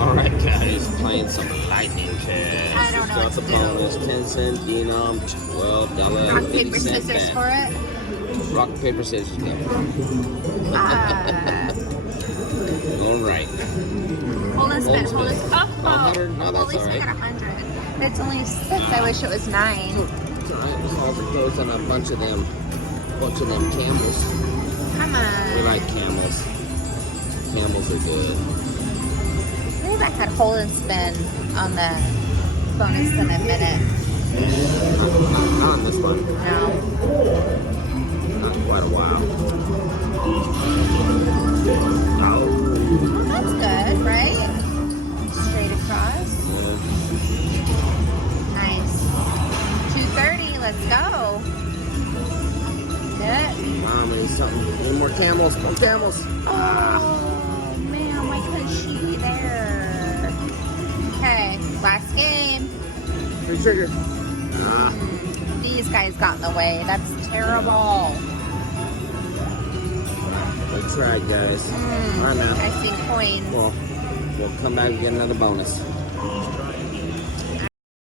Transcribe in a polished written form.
Alright guys, playing some lightning chess. I don't know Let's what start to the bonus. 10-cent denom, $12. Rock, paper, 50 cent scissors bet. for it. Rock, paper, scissors, go. Ah. Alright. Hold on, spin. Hold spin. on. Oh, 100? No, well, at that's least I alright. got 100. It's only 6. I wish it was 9. It's alright. Let's also throw on a bunch of them camels. Come on. We like camels. Camels are good. Maybe I could hold and spin on the bonus in a minute. Not on this one. No. Not in quite a while. Oh. Well, that's good, right? Straight across. Nice. 230. Let's go. Good. Mom, need something. Need more camels. More camels. Oh, man, why couldn't she be there? Okay, last game. Free trigger. Ah. These guys got in the way. That's terrible. We tried, guys. Bye now. I see coins. Well, we'll come back and get another bonus.